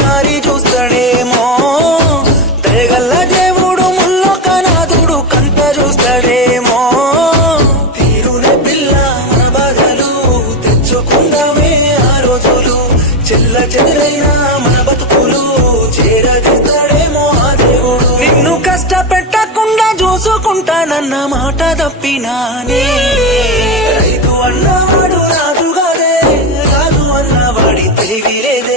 దారి చూస్తాడేమో దయగల్ల దేవుడు ముల్లోకనాథుడు కంట చూస్తాడేమో తీరునే పిల్ల మన బాధలు తెచ్చుకుందామే ఆ రోజులు చెల్ల చెదురైనా మన బతుకులు చేరదీస్తాడేమో ఆ దేవుడు నిన్ను కష్టపెట్టకుండా చూసుకుంటానన్న మాట తప్పినానే రైతు అన్నవాడు రాజుగారే రాజు అన్నవాడి తెలివి లేదే